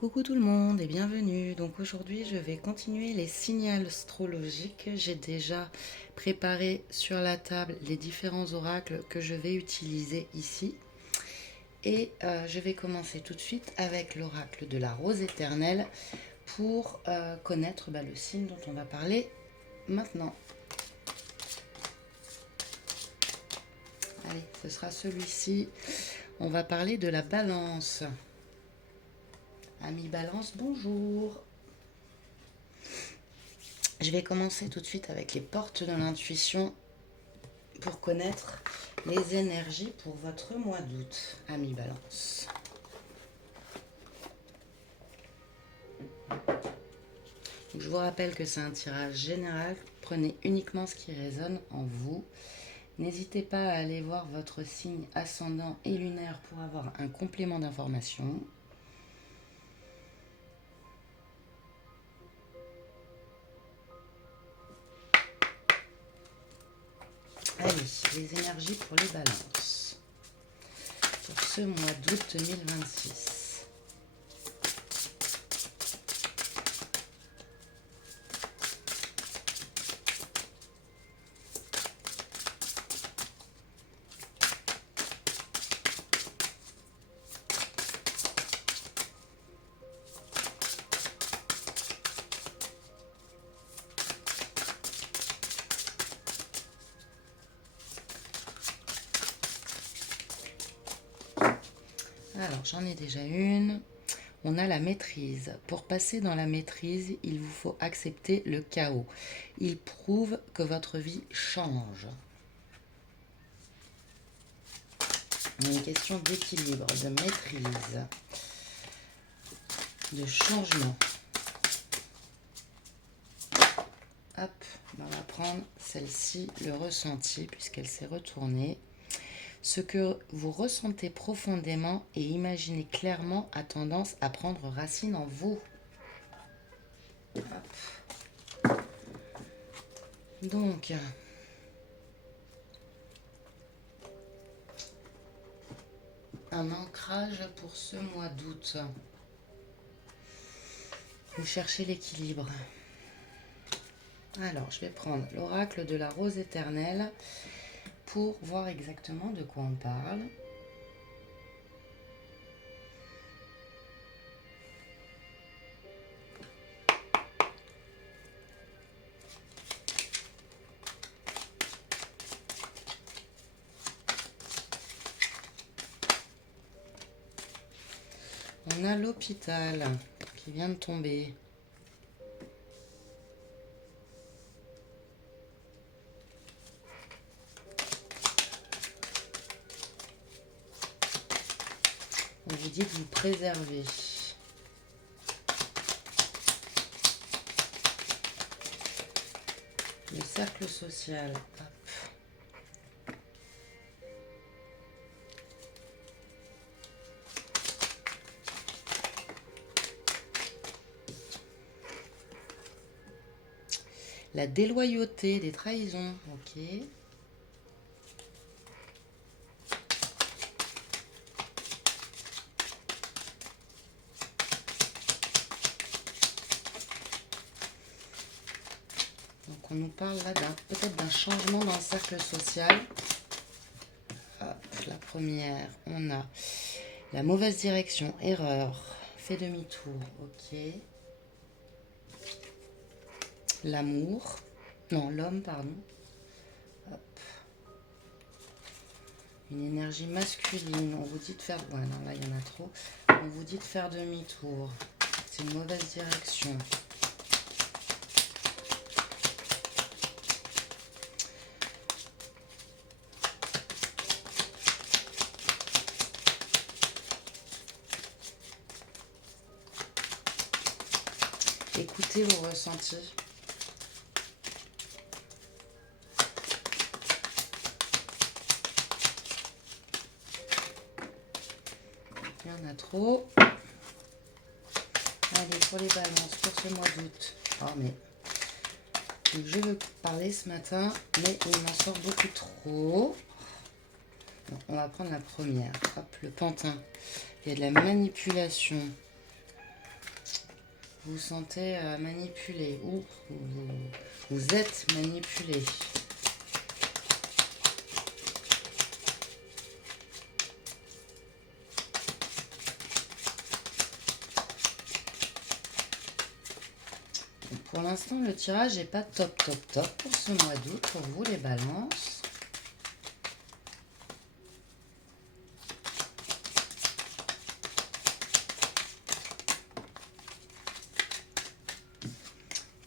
Coucou tout le monde et bienvenue. Donc aujourd'hui je vais continuer les signaux astrologiques. J'ai déjà préparé sur la table les différents oracles que je vais utiliser ici. Et je vais commencer tout de suite avec l'oracle de la rose éternelle pour connaître le signe dont on va parler maintenant. Allez, ce sera celui-ci. On va parler de la balance. Ami balance, bonjour. Je vais commencer tout de suite avec les portes de l'intuition pour connaître les énergies pour votre mois d'août, ami balance. Je vous rappelle que c'est un tirage général. Prenez uniquement ce qui résonne en vous. N'hésitez pas à aller voir votre signe ascendant et lunaire pour avoir un complément d'information. Allez, les énergies pour les balances. Pour ce mois d'août 2026. Alors, j'en ai déjà une. On a la maîtrise. Pour passer dans la maîtrise, il vous faut accepter le chaos. Il prouve que votre vie change. Une question d'équilibre, de maîtrise, de changement. Hop, on va prendre celle-ci, le ressenti, puisqu'elle s'est retournée. Ce que vous ressentez profondément et imaginez clairement a tendance à prendre racine en vous. Hop. Donc, un ancrage pour ce mois d'août. Vous cherchez l'équilibre. Alors, je vais prendre l'oracle de la rose éternelle pour voir exactement de quoi on parle. On a l'hôpital qui vient de tomber. On vous dit de vous préserver. Le cercle social. Hop. La déloyauté, des trahisons. Ok. Donc on nous parle là peut-être d'un changement dans le cercle social. Hop, la première, on a la mauvaise direction, erreur, fait demi-tour, ok. L'amour, non, l'homme, pardon. Hop. Une énergie masculine, on vous dit de faire, ouais, non, là il y en a trop. On vous dit de faire demi-tour, c'est une mauvaise direction. Écoutez vos ressentis. Il y en a trop. Allez, pour les balances, pour ce mois d'août. Oh, mais donc, je veux parler ce matin, mais il m'en sort beaucoup trop. Bon, on va prendre la première. Hop, le pantin. Il y a de la manipulation. vous sentez manipulé ou vous êtes manipulé. Pour l'instant, le tirage n'est pas top pour ce mois d'août, pour vous les balances.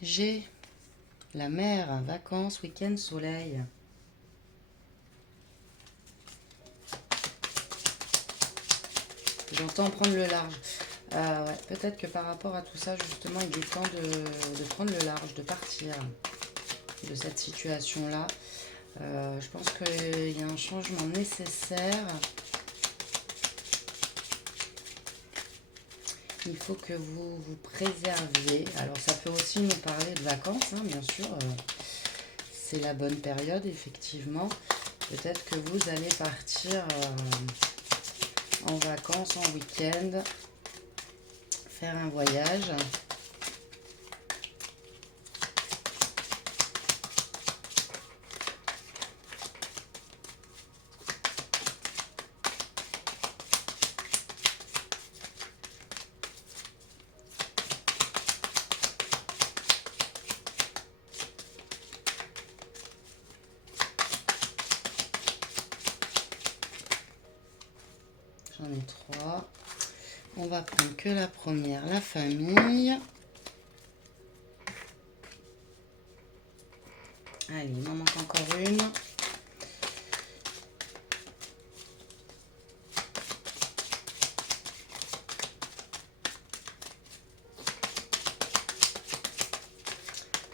J'ai la mer, vacances, week-end, soleil. J'entends prendre le large. Ouais, peut-être que par rapport à tout ça, justement, il est temps de prendre le large, de partir de cette situation-là. Je pense qu'il y a un changement nécessaire. Il faut que vous vous préserviez. Alors, ça peut aussi nous parler de vacances, hein, bien sûr. C'est la bonne période, effectivement. Peut-être que vous allez partir en vacances, en week-end, faire un voyage. J'en ai 3. On va prendre que la première, la famille. Allez, il m'en manque encore une.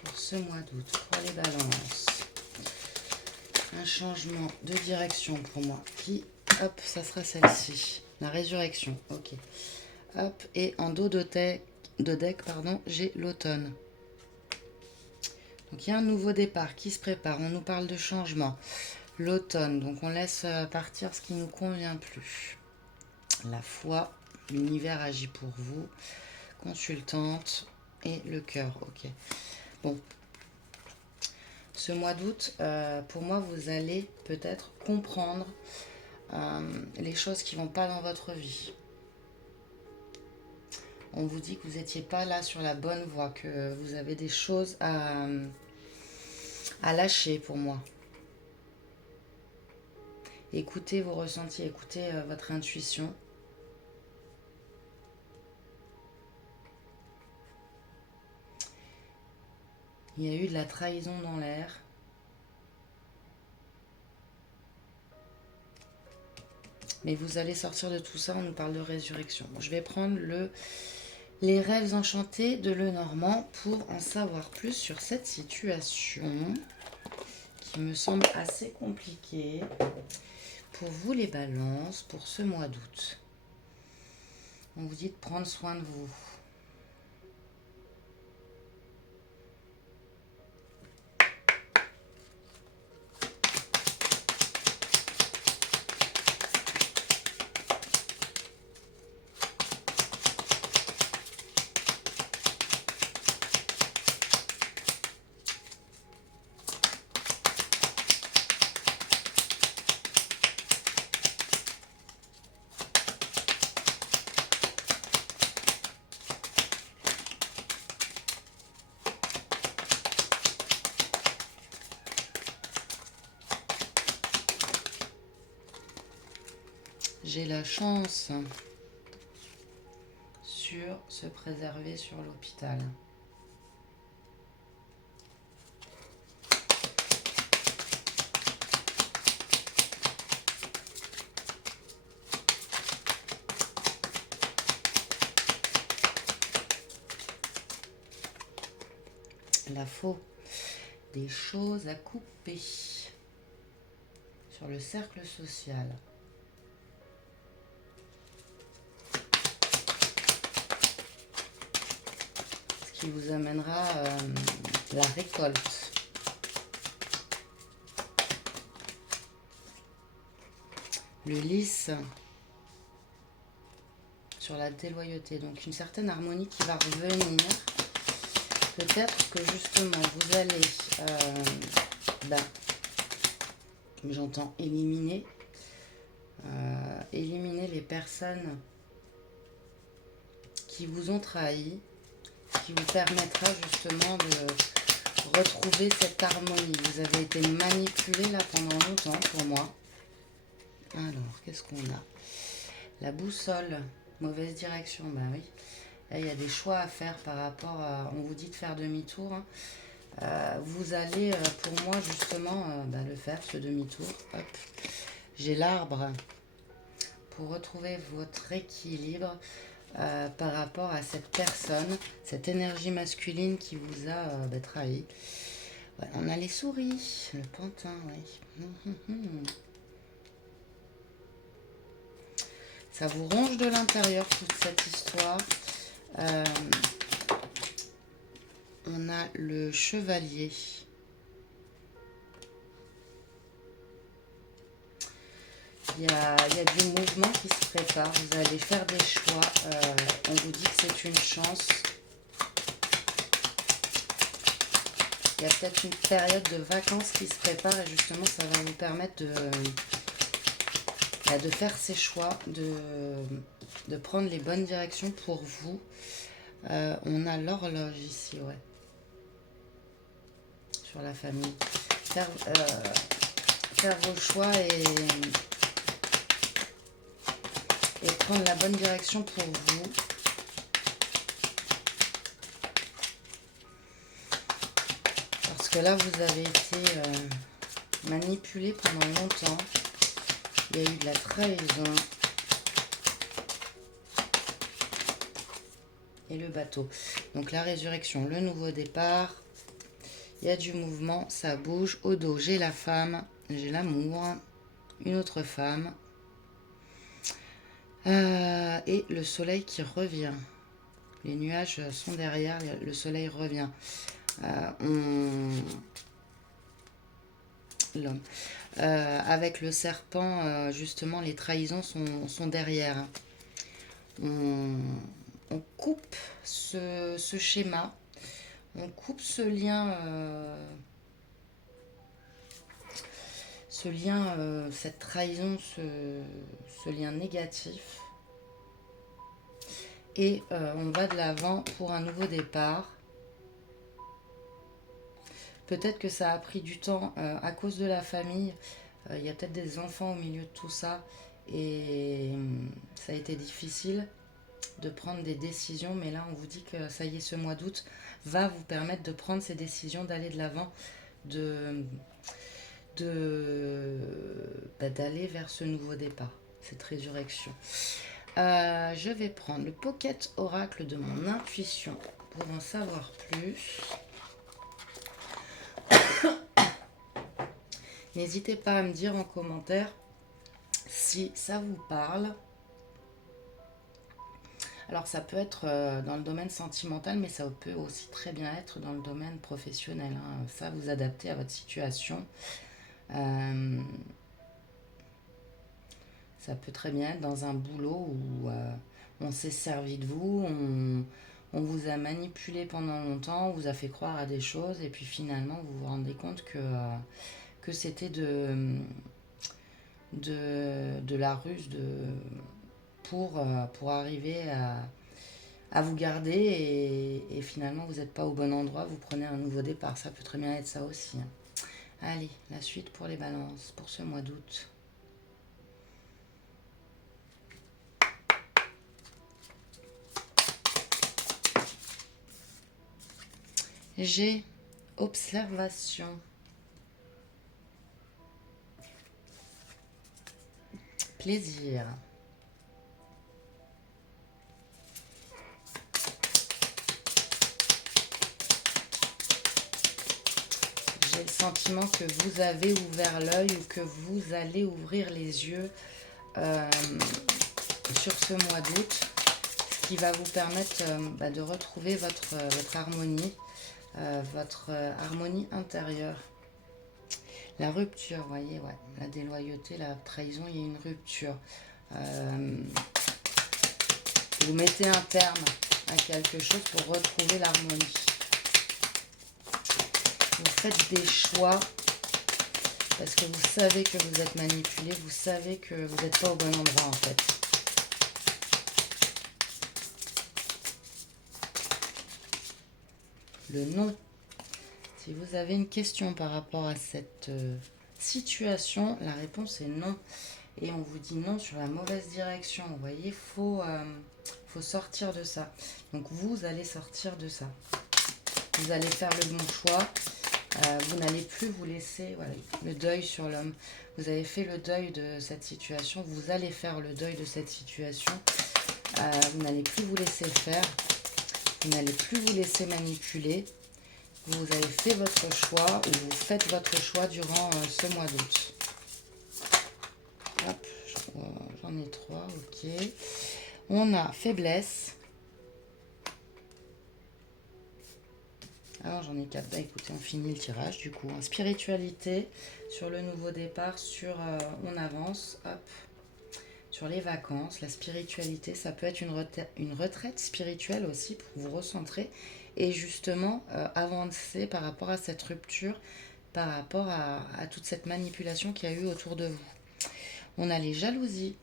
Pour ce mois d'août, pour les balances. Un changement de direction pour moi. Qui, hop, ça sera celle-ci. La résurrection, ok. Hop, et en dos de deck, pardon, j'ai l'automne. Donc il y a un nouveau départ qui se prépare. On nous parle de changement. L'automne, donc on laisse partir ce qui ne nous convient plus. La foi, l'univers agit pour vous. Consultante et le cœur, ok. Bon, ce mois d'août, pour moi, vous allez peut-être comprendre les choses qui ne vont pas dans votre vie. On vous dit que vous n'étiez pas là sur la bonne voie, que vous avez des choses à lâcher pour moi. Écoutez vos ressentis, écoutez votre intuition. Il y a eu de la trahison dans l'air. Mais vous allez sortir de tout ça, on nous parle de résurrection. Bon, je vais prendre les rêves enchantés de Lenormand pour en savoir plus sur cette situation qui me semble assez compliquée pour vous les balances pour ce mois d'août. On vous dit de prendre soin de vous. J'ai la chance sur se préserver sur l'hôpital. La faux, des choses à couper sur le cercle social. Qui vous amènera la récolte. Le lys sur la déloyauté. Donc une certaine harmonie qui va revenir. Peut-être que justement vous allez, j'entends éliminer les personnes qui vous ont trahi, qui vous permettra justement de retrouver cette harmonie. Vous avez été manipulé là pendant longtemps pour moi. Alors, qu'est-ce qu'on a? La boussole, mauvaise direction, bah oui. Là, il y a des choix à faire par rapport à... On vous dit de faire demi-tour. Hein. Vous allez, pour moi, justement, le faire, ce demi-tour. Hop. J'ai l'arbre pour retrouver votre équilibre par rapport à cette personne, cette énergie masculine qui vous a trahi. Ouais, on a les souris, le pantin, oui. Ça vous ronge de l'intérieur, toute cette histoire. On a le chevalier. Il y a du mouvement qui se prépare. Vous allez faire des choix. On vous dit que c'est une chance. Il y a peut-être une période de vacances qui se prépare et justement ça va vous permettre de faire ces choix, de prendre les bonnes directions pour vous. On a l'horloge ici, ouais. Sur la famille. Faire vos choix et prendre la bonne direction pour vous. Parce que là, vous avez été manipulé pendant longtemps. Il y a eu de la trahison. Et le bateau. Donc la résurrection, le nouveau départ. Il y a du mouvement, ça bouge. Au dos, j'ai la femme, j'ai l'amour, une autre femme. Et le soleil qui revient. Les nuages sont derrière, le soleil revient. L'homme. Avec le serpent, justement, les trahisons sont derrière. On coupe ce schéma. On coupe ce lien, cette trahison, ce lien négatif. Et on va de l'avant pour un nouveau départ. Peut-être que ça a pris du temps à cause de la famille. Il y a peut-être des enfants au milieu de tout ça. Et ça a été difficile de prendre des décisions. Mais là, on vous dit que ça y est, ce mois d'août va vous permettre de prendre ces décisions, d'aller de l'avant, d'aller vers ce nouveau départ, cette résurrection. Je vais prendre le Pocket Oracle de mon intuition pour en savoir plus. N'hésitez pas à me dire en commentaire si ça vous parle. Alors ça peut être dans le domaine sentimental, mais ça peut aussi très bien être dans le domaine professionnel. Hein. Ça, vous adaptez à votre situation. Ça peut très bien être dans un boulot où on s'est servi de vous, on vous a manipulé pendant longtemps, on vous a fait croire à des choses, et puis finalement vous vous rendez compte que c'était de la ruse pour arriver à vous garder, et finalement vous n'êtes pas au bon endroit, vous prenez un nouveau départ. Ça peut très bien être ça aussi. Hein. Allez, la suite pour les balances, pour ce mois d'août. J'ai observation. Plaisir. J'ai le sentiment que vous avez ouvert l'œil ou que vous allez ouvrir les yeux sur ce mois d'août, ce qui va vous permettre de retrouver votre harmonie, votre harmonie intérieure. La rupture, vous voyez, ouais, la déloyauté, la trahison, il y a une rupture. Vous mettez un terme à quelque chose pour retrouver l'harmonie. Vous faites des choix parce que vous savez que vous êtes manipulé, vous savez que vous n'êtes pas au bon endroit en fait. Le non. Si vous avez une question par rapport à cette situation, la réponse est non. Et on vous dit non sur la mauvaise direction. Vous voyez, faut sortir de ça. Donc vous allez sortir de ça. Vous allez faire le bon choix. Vous n'allez plus vous laisser, voilà, le deuil sur l'homme. Vous avez fait le deuil de cette situation. Vous allez faire le deuil de cette situation. Vous n'allez plus vous laisser faire. Vous n'allez plus vous laisser manipuler. Vous avez fait votre choix ou vous faites votre choix durant ce mois d'août. Hop, j'en ai 3, ok. On a faiblesse. Alors j'en ai 4. Bah écoutez, on finit le tirage du coup. Spiritualité sur le nouveau départ, sur on avance, hop. Sur les vacances, la spiritualité, ça peut être une retraite spirituelle aussi pour vous recentrer et justement avancer par rapport à cette rupture, par rapport à toute cette manipulation qu'il y a eu autour de vous. On a les jalousies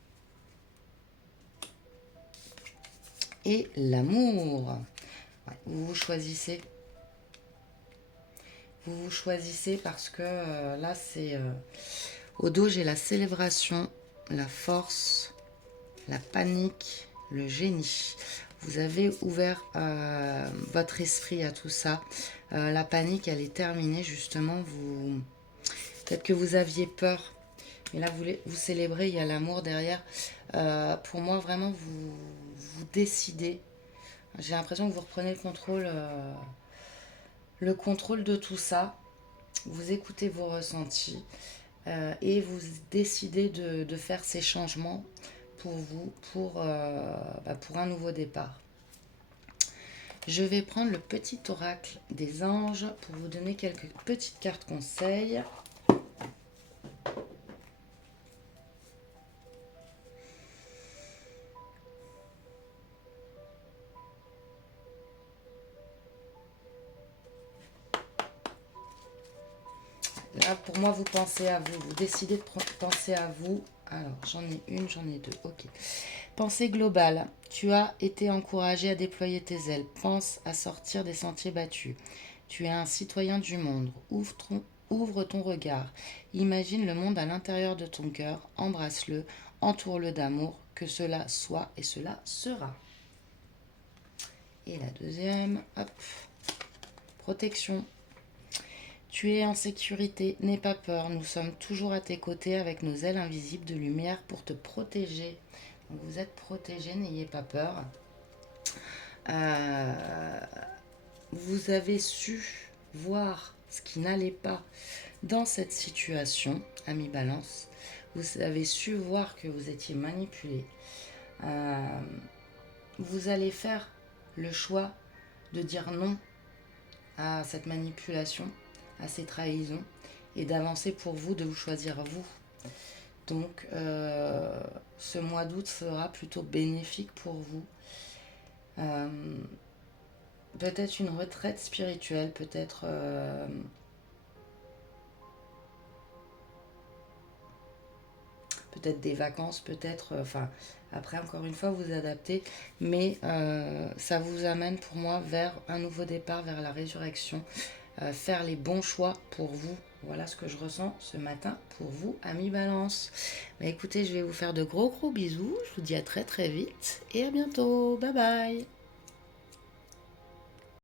et l'amour. Ouais, vous choisissez. Vous choisissez parce que là, c'est... au dos, j'ai la célébration, la force, la panique, le génie. Vous avez ouvert votre esprit à tout ça. La panique, elle est terminée, justement. Peut-être que vous aviez peur. Mais là, vous célébrez, il y a l'amour derrière. Pour moi, vraiment, vous décidez. J'ai l'impression que vous reprenez le contrôle de tout ça. Vous écoutez vos ressentis et vous décidez de faire ces changements pour vous, pour un nouveau départ. Je vais prendre le petit oracle des anges pour vous donner quelques petites cartes conseils. Là, pour moi, vous pensez à vous. Vous décidez de penser à vous. Alors, j'en ai une, j'en ai deux. Ok. Pensée globale. Tu as été encouragé à déployer tes ailes. Pense à sortir des sentiers battus. Tu es un citoyen du monde. Ouvre ton regard. Imagine le monde à l'intérieur de ton cœur. Embrasse-le. Entoure-le d'amour. Que cela soit et cela sera. Et la deuxième, hop. Protection. Tu es en sécurité, n'aie pas peur, nous sommes toujours à tes côtés avec nos ailes invisibles de lumière pour te protéger. Donc vous êtes protégé, n'ayez pas peur. Vous avez su voir ce qui n'allait pas dans cette situation, ami Balance. Vous avez su voir que vous étiez manipulé. Vous allez faire le choix de dire non à cette manipulation, à ces trahisons, et d'avancer pour vous, de vous choisir vous. Donc ce mois d'août sera plutôt bénéfique pour vous. Peut-être une retraite spirituelle, peut-être des vacances, peut-être, après encore une fois vous adaptez, mais ça vous amène pour moi vers un nouveau départ, vers la résurrection, faire les bons choix pour vous. Voilà ce que je ressens ce matin pour vous, amis Balance. Bah, écoutez, je vais vous faire de gros bisous, je vous dis à très très vite et à bientôt, bye bye.